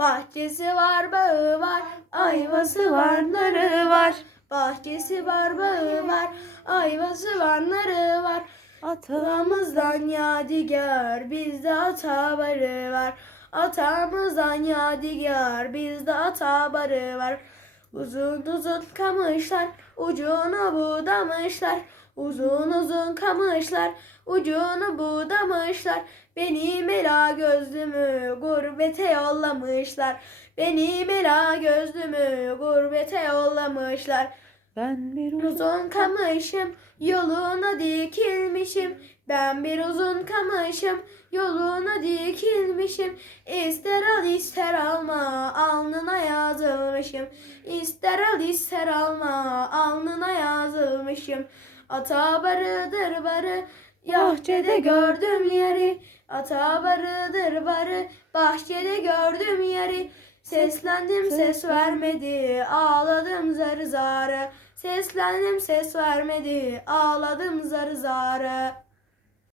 Bahçesi var, bağı var, ayvası var, narı var. Bahçesi var, bağı var, ayvası var, narı var. Atamızdan yadigar, bizde ata barı var. Atamızdan yadigar, bizde ata barı var. Uzun uzun kamışlar, ucunu budamışlar. Uzun uzun kamışlar, ucunu budamışlar. Benim ela gözlümü gurbete yollamışlar. Benim ela gözlümü gurbete yollamışlar. Ben bir uzun Uzun kamışım, yoluna dikilmişim. Ben bir uzun kamışım, yoluna dikilmişim. İster al ister alma, alnına yazılmışım. İster al ister alma, alnına yazılmışım. Ata barıdır barı, bahçede gördüm yeri. Ata barıdır barı, bahçede gördüm yeri. Seslendim ses vermedi, ağladım zarı zarı. Seslendim ses vermedi, ağladım zarı zarı.